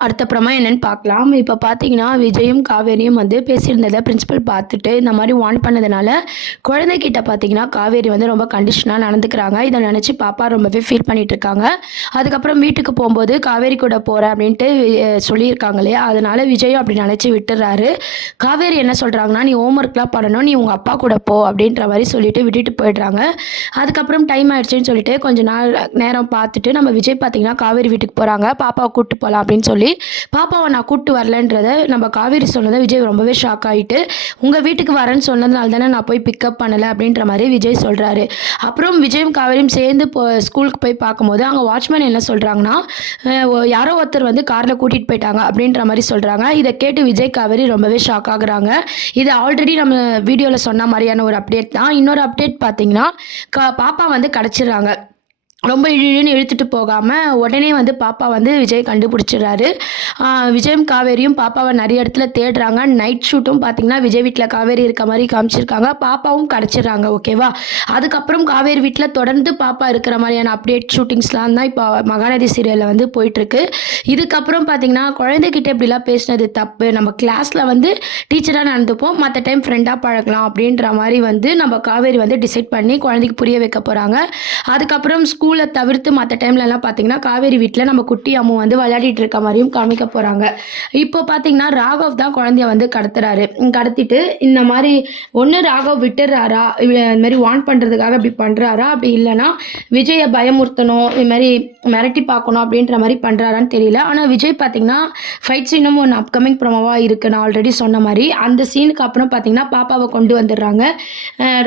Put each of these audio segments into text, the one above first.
அடுத்தப்புறமா என்னன்னு பார்க்கலாம். இப்ப பார்த்தீங்கன்னா, விஜயும், காவேரியும் வந்து பேசியிருந்தத பிரின்சிபல் பார்த்துட்டு, இந்த மாரி வார்ன் பண்ணதுனால, குழந்தைகிட்ட பார்த்தீங்கன்னா, காவேரி வந்து ரொம்ப கண்டிஷனா நடந்துக்கிறாங்க. இத நெனச்சு பாப்பா ரொம்பவே ஃபீல் பண்ணிட்டுருக்காங்க. அதுக்கப்புறம் வீட்டுக்கு போம்போது, காவேரி கூட போறேன் அப்டின்ட்டு சொல்லியிருக்காங்க இல்லையா? அதனால விஜயும் அப்டி நெனச்சு விட்டுர்றாரு. காவேரி என்ன சொல்றாங்கன்னா, "நீ ஹோம் ஒர்க்லாம் பண்ணணும். நீ உங்க அப்பா கூட போ" அப்டின்ற மாரி சொல்லிட்டு விட்டுட்டு போயிடுறாங்க. அதுக்கப்புறம் டைம் ஆயிடுச்சுன்னு சொல்லிட்டு, கொஞ்ச நாள் நேரம் பார்த்துட்டு, நம்ம விஜய் பார்த்தீங்கன்னா, காவேரி வீட்டுக்கு போறாங்க. பாப்பாவ கூட்டு போலாம் அப்டின்னு சொல்லி பாப்பாவ நான் கூட்டு வரலன்றத நம்ம காவேரி சொன்னத விஜய் ரொம்பவே ஷாக் ஆயிட்டு, "உங்க வீட்டுக்கு வரேன்னு சொன்னதுனால தானே நான் போய் பிக்கப் பண்ணல" அப்படின்ற மாரி விஜய் சொல்றாரு. அப்புறம் விஜயும், காவேரியும் சேர்ந்து ஸ்கூலுக்கு போய் பார்க்கும்போது, அங்க வாட்ச்மேன் என்ன சொல்றாங்கன்னா, யாரோ ஒருத்தர் வந்து கார்ல கூட்டிட்டு போயிட்டாங்க அப்படின்ற மாரி சொல்றாங்க. இத கேட்டு விஜய், காவேரி ரொம்பவே ஷாக் ஆகுறாங்க. இது ஆல்ரெடி நம்ம வீடியோல சொன்ன மாரியான ஒரு அப்டேட் தான். இன்னொரு அப்டேட் பார்த்தீங்கன்னா, பாப்பா வந்து கெடச்சிடுறாங்க. ரொம்ப இழுன்னு இழுத்துட்டு போகாம, உடனே வந்து பாப்பா வந்து விஜய் கண்டுபிடிச்சிடுறாரு. விஜயும், காவேரியும் பாப்பாவ நெறைய இடத்துல தேடுறாங்க. நைட் ஷூட்டும் பார்த்தீங்கன்னா, விஜய் வீட்ல காவேரி இருக்க மாரி காமிச்சிருக்காங்க. பாப்பாவும் கெடச்சிடுறாங்க. ஓகேவா? அதுக்கப்புறம் காவேரி வீட்ல தொடர்ந்து பாப்பா இருக்கிற மாரியான அப்டேட் ஷூட்டிங்ஸ்லாம் தான் இப்போ மகாநதி சீரியல்ல வந்து போயிட்டுருக்கு. இதுக்கப்புறம் பார்த்தீங்கன்னா, குழந்தைகிட்ட இப்படிலாம் பேசினது தப்பு. நம்ம கிளாஸ்ல வந்து டீச்சரா நடந்துப்போம். மத்த டைம் ஃப்ரெண்டா பழகலாம் அப்படின்ற மாரி வந்து நம்ம காவேரி வந்து டிசைட் பண்ணி குழந்தைக்கு புரிய வைக்க போறாங்க. அதுக்கப்புறம் ஸ்கூல தவிர்த்து மத்த டைம்லலாம் பார்த்தீங்கன்னா, காவேரி வீட்ல நம்ம குட்டி அம்மு வந்து விளையாடிட்டு இருக்க மாரியும் காமிக்க போறாங்க. இப்போ பார்த்தீங்கன்னா, ராகவ் தான் குழந்தைய வந்து கடத்துறாரு. கடத்திட்டு இந்த மாரி ஒண்ணு ராகவ் விட்டுர்றாரா? இந்த மாரி வார்ன் பண்றதுக்காக இப்படி பண்றாரா? அப்படி இல்லன்னா, விஜய பயமுறுத்தணும், இது மாரி மிரட்டி பார்க்கணும் அப்படின்ற மாரி பண்றாரான்னு தெரியல. ஆனா விஜய் பார்த்தீங்கன்னா, ஃபைட் சீனும் ஒண்ணு அப்கமிங் ப்ரோமோவா இருக்கு. நான் ஆல்ரெடி சொன்ன மாரி. அந்த சீனுக்கு அப்புறம் பார்த்தீங்கன்னா, பாப்பாவ கொண்டு வந்துடுறாங்க.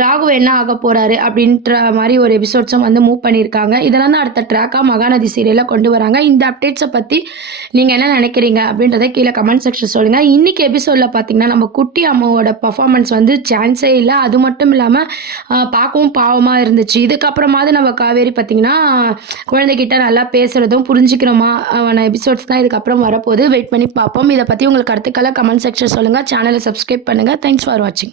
ராகவ் என்ன ஆக போறாரு? அப்படின்ற மாரி ஒரு எபிசோட்ஸும் வந்து மூவ் பண்ணியிருக்காங்க. இதெல்லாம் தான் அடுத்த ட்ராக்கா மகாநதி சீரியல்ல கொண்டு வராங்க. இந்த அப்டேட்ஸ பத்தி நீங்க என்ன நெனைக்கிறீங்க? அப்படின்றத கீழ கமெண்ட் செக்ஷன் சொல்லுங்க. இன்னைக்கு எபிசோட்ல பார்த்தீங்கன்னா, நம்ம குட்டி அம்மாவோட பெர்ஃபார்மன்ஸ் வந்து சான்ஸே இல்ல. அது மட்டும் இல்லாம பார்க்கவும் பாவமா இருந்துச்சு. இதுக்கப்புறமாவது நம்ம காவேரி பார்த்தீங்கன்னா, குழந்தைகிட்ட நல்லா பேசுறதும், புரிஞ்சுக்கிறோமா ஆன எபிசோட்ஸ் தான் இதுக்கப்புறம் வரப்போது. வெயிட் பண்ணி பார்ப்போம். இத பத்தி உங்கள் கருத்துக்கள கமெண்ட் செக்ஷன் சொல்லுங்க. சேனல சப்ஸ்கிரைப் பண்ணுங்க. தேங்க்ஸ் ஃபார் வாட்சிங்.